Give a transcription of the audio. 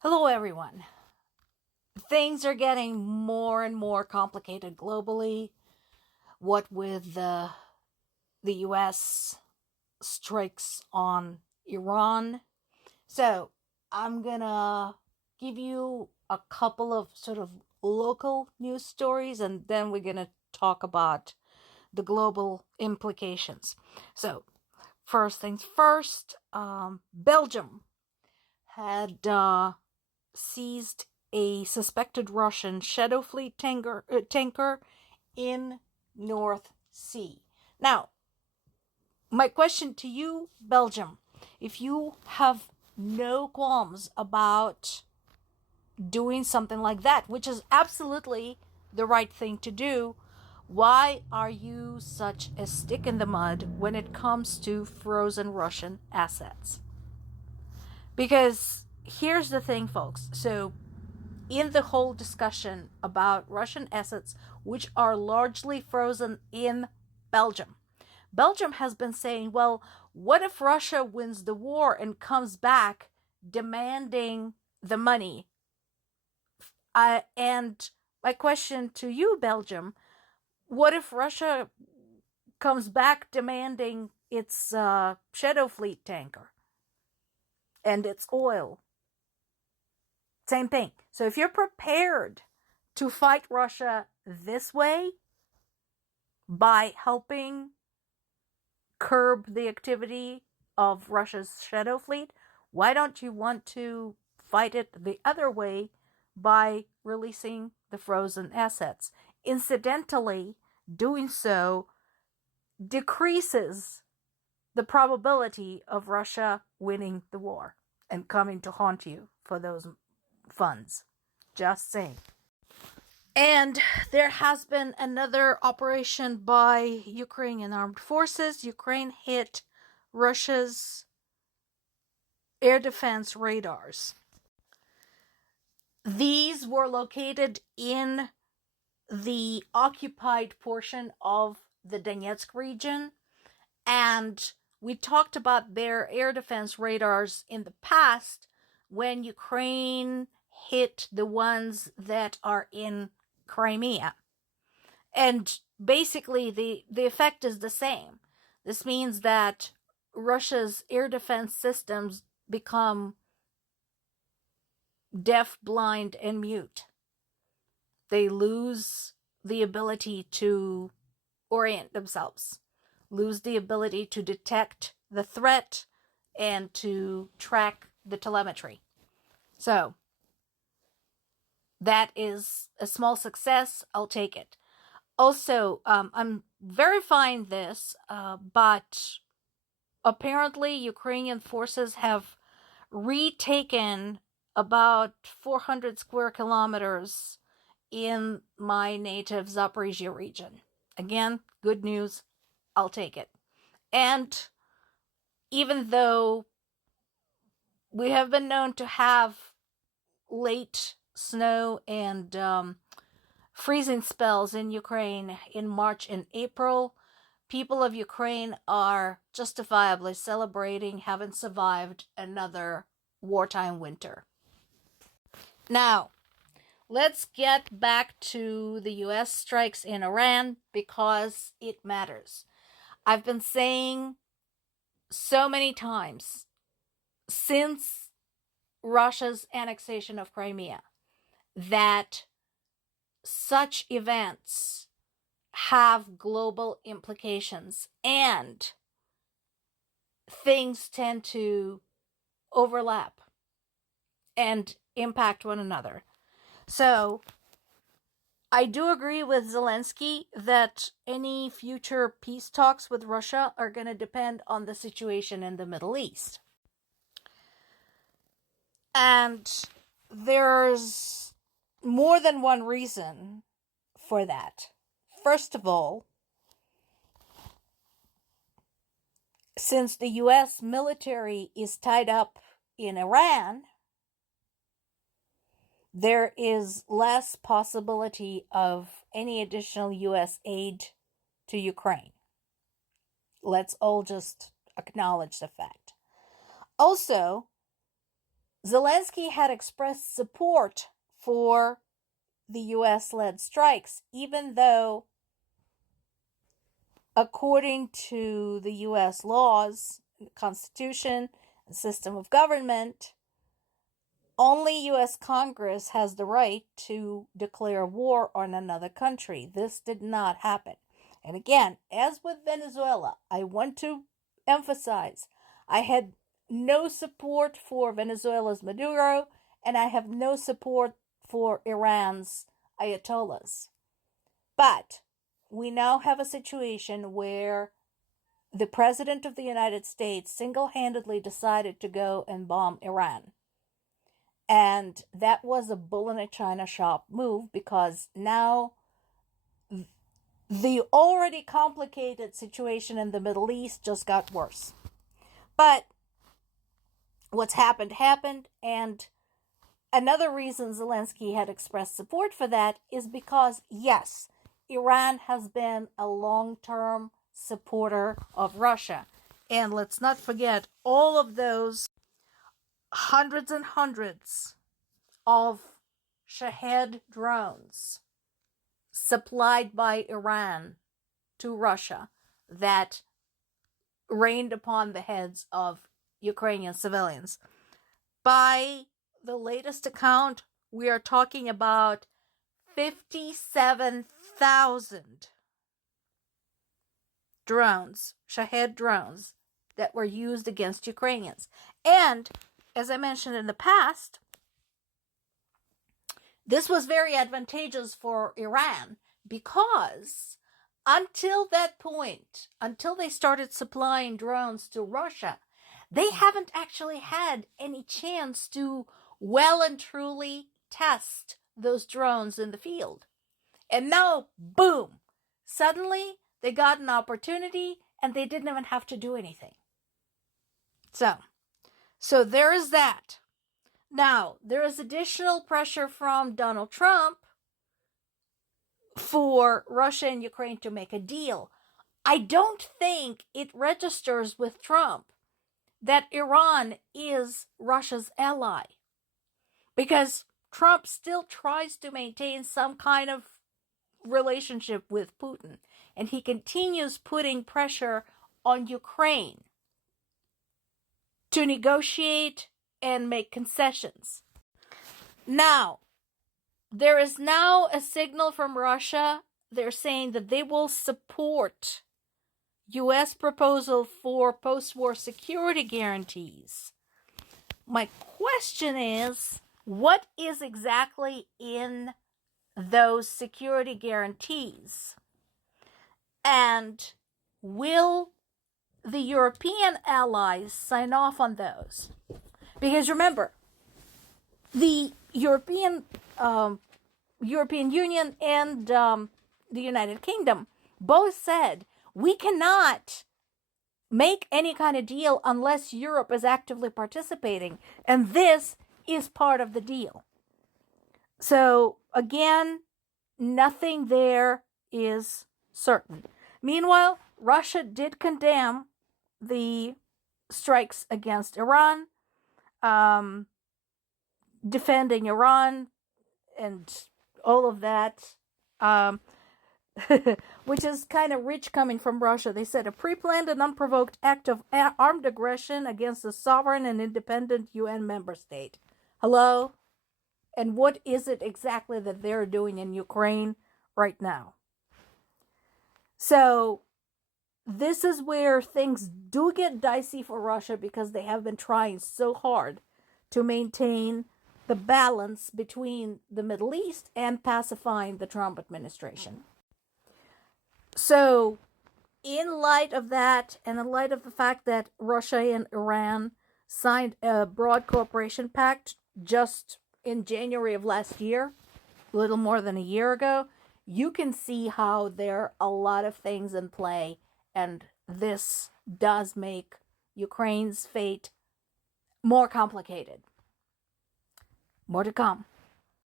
Hello, everyone. Things are getting more and more complicated globally. What with the US strikes on Iran. So, I'm gonna give you a couple of sort of local news stories and then we're gonna talk about the global implications. So, first things first, Belgium had seized a suspected Russian Shadow Fleet tanker in North Sea. Now, my question to you, Belgium, if you have no qualms about doing something like that, which is absolutely the right thing to do, why are you such a stick in the mud when it comes to frozen Russian assets? Because here's the thing, folks. So, in the whole discussion about Russian assets, which are largely frozen in Belgium. Belgium has been saying, well, what if Russia wins the war and comes back demanding the money? And my question to you, Belgium, what if Russia comes back demanding its Shadow Fleet tanker and its oil? Same thing. So if you're prepared to fight Russia this way by helping curb the activity of Russia's Shadow Fleet, why don't you want to fight it the other way by releasing the frozen assets? Incidentally, doing so decreases the probability of Russia winning the war and coming to haunt you for those funds. Just saying. And there has been another operation by Ukrainian armed forces. Ukraine hit Russia's air defense radars. These were located in the occupied portion of the Donetsk region. And we talked about their air defense radars in the past when Ukraine hit the ones that are in Crimea. And basically, the effect is the same. This means that Russia's air defense systems become deaf, blind, and mute. They lose the ability to orient themselves, lose the ability to detect the threat and to track the telemetry. So, that is a small success. I'll take it. Also, I'm verifying this, but apparently Ukrainian forces have retaken about 400 square kilometers in my native Zaporizhia region. Again, good news. I'll take it. And even though we have been known to have late snow and freezing spells in Ukraine in March and April, people of Ukraine are justifiably celebrating having survived another wartime winter. Now, let's get back to the US strikes in Iran because it matters. I've been saying so many times since Russia's annexation of Crimea that such events have global implications and things tend to overlap and impact one another. So, I do agree with Zelensky that any future peace talks with Russia are going to depend on the situation in the Middle East. And there's more than one reason for that. First of all, since the US military is tied up in Iran, there is less possibility of any additional US aid to Ukraine. Let's all just acknowledge the fact. Also, Zelensky had expressed support for the US-led strikes, even though, according to the US laws, the Constitution, and system of government, only US Congress has the right to declare war on another country. This did not happen. And again, as with Venezuela, I want to emphasize, I had no support for Venezuela's Maduro, and I have no support for Iran's Ayatollahs. But we now have a situation where the President of the United States single-handedly decided to go and bomb Iran. And that was a bull in a china shop move, because now the already complicated situation in the Middle East just got worse. But what's happened, and another reason Zelensky had expressed support for that is because, yes, Iran has been a long-term supporter of Russia. And let's not forget all of those hundreds and hundreds of Shahed drones supplied by Iran to Russia that rained upon the heads of Ukrainian civilians. By the latest account, we are talking about 57,000 drones, Shahed drones, that were used against Ukrainians. And, as I mentioned in the past, this was very advantageous for Iran, because until that point, until they started supplying drones to Russia, they haven't actually had any chance to well and truly test those drones in the field. And now, boom, suddenly they got an opportunity and they didn't even have to do anything. So there is that. Now, there is additional pressure from Donald Trump for Russia and Ukraine to make a deal. I don't think it registers with Trump that Iran is Russia's ally, because Trump still tries to maintain some kind of relationship with Putin, and he continues putting pressure on Ukraine to negotiate and make concessions. Now, there is now a signal from Russia. They're saying that they will support U.S. proposal for post-war security guarantees. My question is, what is exactly in those security guarantees? And will the European allies sign off on those? Because remember, the European Union and the United Kingdom both said, we cannot make any kind of deal unless Europe is actively participating. And this is part of the deal. So again, nothing there is certain. Meanwhile, Russia did condemn the strikes against Iran, defending Iran and all of that, which is kind of rich coming from Russia. They said a pre-planned and unprovoked act of armed aggression against a sovereign and independent UN member state. Hello? And what is it exactly that they're doing in Ukraine right now? So this is where things do get dicey for Russia, because they have been trying so hard to maintain the balance between the Middle East and pacifying the Trump administration. So, in light of that, and in light of the fact that Russia and Iran signed a broad cooperation pact just in January of last year, a little more than a year ago, you can see how there are a lot of things in play, and this does make Ukraine's fate more complicated. More to come.